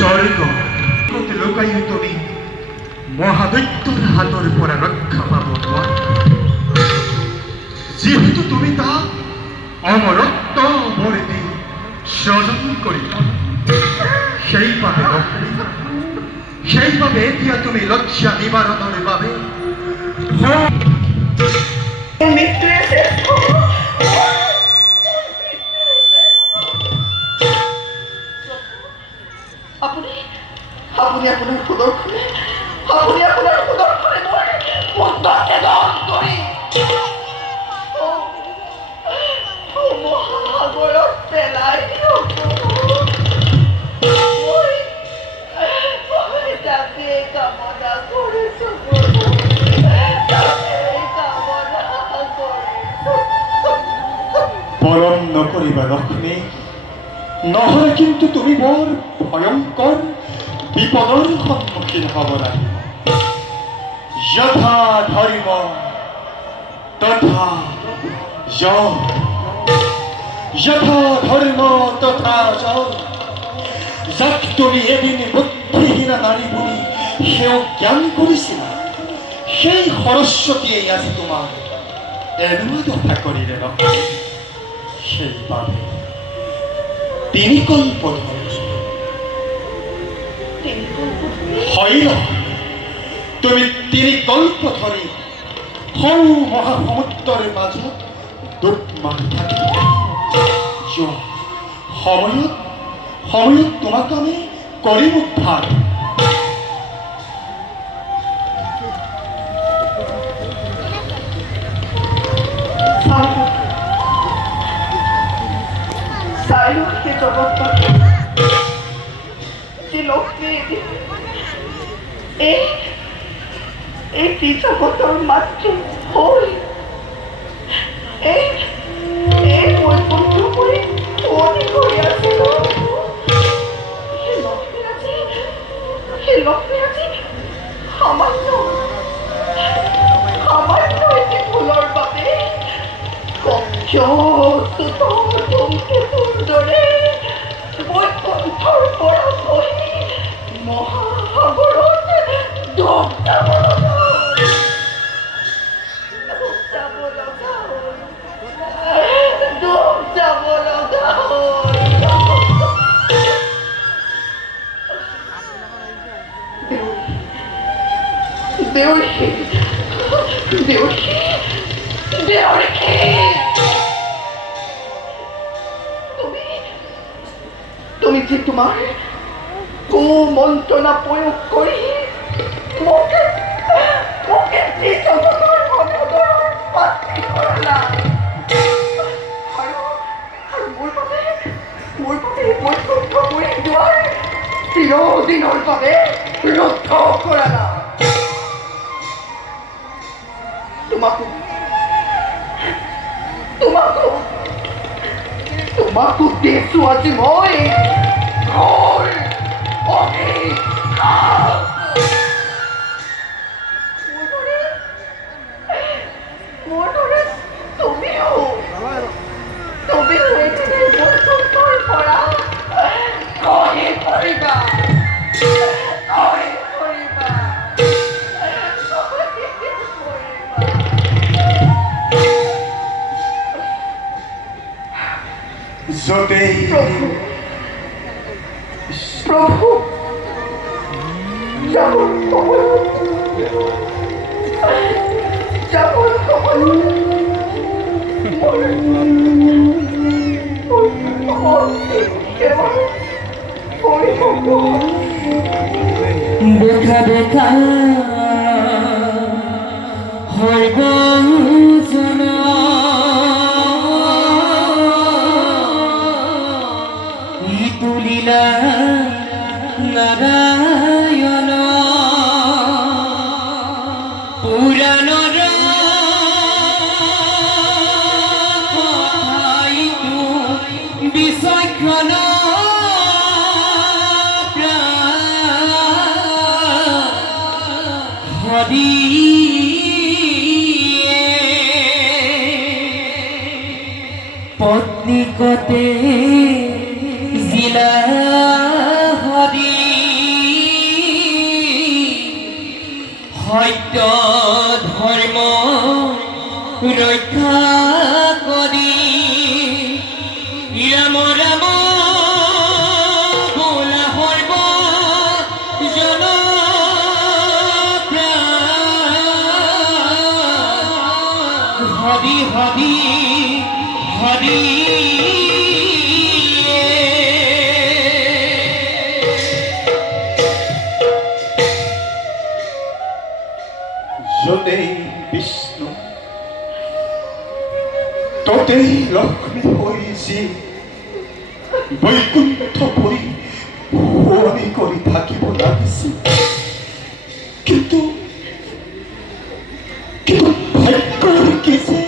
স্বৰ্গ লোকাই তুমি মহাদৈত্যৰ হাতৰ পৰা ৰক্ষা পাব নোৱাৰা যিহেতু তুমি তাক অমৰত্ব বৰদি স্বজন কৰিলা সেইভাবে লক্ষ্মী সেইভাবে এতিয়া তুমি লজ্জা নিবাৰণৰ বাবে আপুনি আপোনাৰ সুদৰ্শনে আপোনাৰ সুদৰ্শনে মই দৰ্শন কৰি মহাসাগৰত পেলাই দিয়ক মই তাকে কামনা কৰিছোঁ পৰম নকৰিবা লক্ষ্মী নহ'লে কিন্তু তুমি বৰ ভয়ংকৰ বিপদৰ সন্মুখীন হ'ব লাগিব যথা ধৰ্ম তথা যম যথা ধৰ্ম তথা যম যাক তুমি এদিন বুদ্ধিহীনা নাৰী বুলি সেও জ্ঞান কৰিছিলা সেই সৰস্বতীয়ে আজি তোমাক এনেকুৱা দশা কৰিলে লক্ষ্মী সেইবাবে তিনি কল্প হয় তুমি তিনি কল্প ধৰি সৌ মহাসমুদ্ৰৰ মাজত ডুব মাৰি থাকিবা সময়ত তোমাক আমি কৰিম উদ্ধাৰ এই জগতৰ মাতৃ হৈ এই মই বন্ধু কৰি শুৱনি কৰি আছিলোঁ সেই লক্ষ্মী আজি সামান্য এটি ভুলৰ বাবে ধূমকেতুৰ দৰে মই কণ্ঠৰ পৰা বহি মহাসাগৰত ডুব যাব লগা তুমি যে তোমাৰ কুমন্ত্ৰণা প্ৰয়োগ কৰি মোকে চিৰদিনৰ বাবে ৰুদ্ধ কৰালা তোমাকো দেছো আজি মই প্ৰভু দেখা দেখা হইব জানা তুলিলা নাৰায়ণ পুৰাণৰ কথাইতো বিচক্ষণ হৰি সত্য ধৰ্ম ৰক্ষা কৰি ৰাম ৰাম বোলা সৰ্ব জন হৰি হৰি হৰি যতেই বিষ্ণু ততেই লক্ষ্মী হয়েছি বৈকুণ্ঠ পৰি শুৱনি কৰি থাকিব লাগিছিল কিন্তু ভাগ্যৰ কি যে